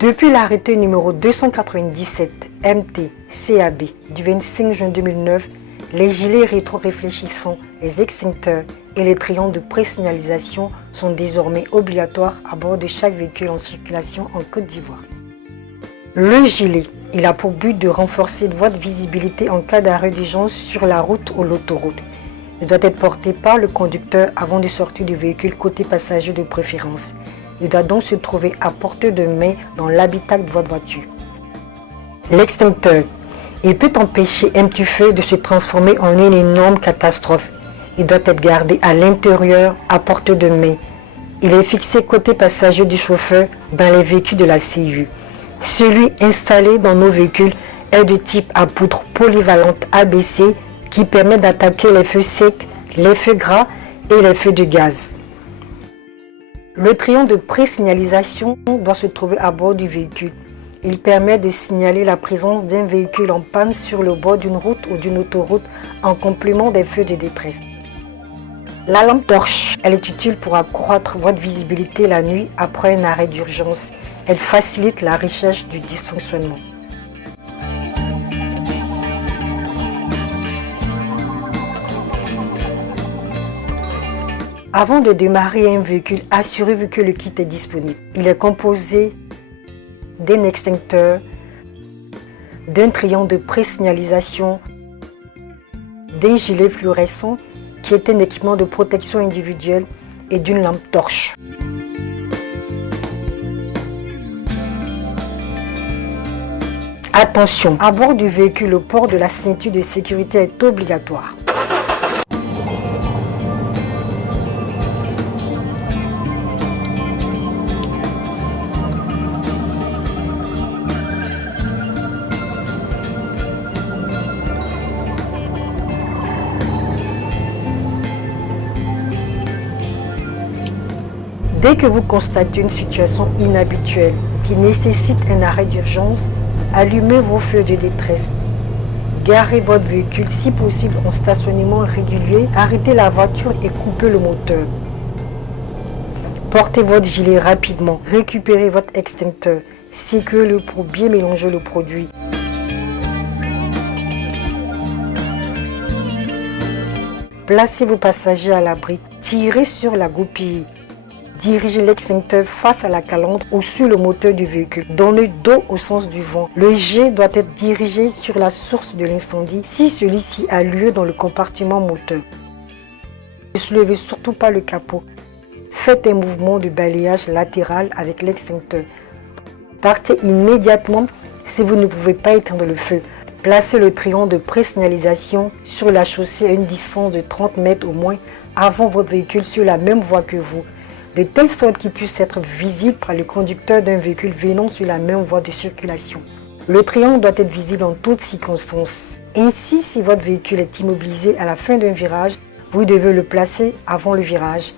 Depuis l'arrêté numéro 297 MT-CAB du 25 juin 2009, les gilets rétro-réfléchissants, les extincteurs et les triangles de pré-signalisation sont désormais obligatoires à bord de chaque véhicule en circulation en Côte d'Ivoire. Le gilet, il a pour but de renforcer votre visibilité en cas d'arrêt d'urgence sur la route ou l'autoroute. Il doit être porté par le conducteur avant de sortir du véhicule côté passager de préférence. Il doit donc se trouver à portée de main dans l'habitacle de votre voiture. L'extincteur, il peut empêcher un petit feu de se transformer en une énorme catastrophe. Il doit être gardé à l'intérieur, à portée de main. Il est fixé côté passager du chauffeur dans les véhicules de la CIU. Celui installé dans nos véhicules est de type à poutre polyvalente ABC qui permet d'attaquer les feux secs, les feux gras et les feux de gaz. Le triangle de pré-signalisation doit se trouver à bord du véhicule. Il permet de signaler la présence d'un véhicule en panne sur le bord d'une route ou d'une autoroute en complément des feux de détresse. La lampe torche, elle est utile pour accroître votre visibilité la nuit après un arrêt d'urgence. Elle facilite la recherche du dysfonctionnement. Avant de démarrer un véhicule, assurez-vous que le kit est disponible. Il est composé d'un extincteur, d'un triangle de pré-signalisation, d'un gilet fluorescent qui est un équipement de protection individuelle et d'une lampe torche. Attention, à bord du véhicule, le port de la ceinture de sécurité est obligatoire. Dès que vous constatez une situation inhabituelle qui nécessite un arrêt d'urgence, allumez vos feux de détresse. Garez votre véhicule si possible en stationnement régulier, arrêtez la voiture et coupez le moteur. Portez votre gilet rapidement, récupérez votre extincteur, sécurez-le pour bien mélanger le produit. Placez vos passagers à l'abri, tirez sur la goupille. Dirigez l'extincteur face à la calandre ou sur le moteur du véhicule. Donnez dos au sens du vent. Le jet doit être dirigé sur la source de l'incendie si celui-ci a lieu dans le compartiment moteur. Ne soulevez surtout pas le capot. Faites un mouvement de balayage latéral avec l'extincteur. Partez immédiatement si vous ne pouvez pas éteindre le feu. Placez le triangle de pré-signalisation sur la chaussée à une distance de 30 mètres au moins avant votre véhicule sur la même voie que vous, de telle sorte qu'il puisse être visible par le conducteur d'un véhicule venant sur la même voie de circulation. Le triangle doit être visible en toutes circonstances. Ainsi, si votre véhicule est immobilisé à la fin d'un virage, vous devez le placer avant le virage.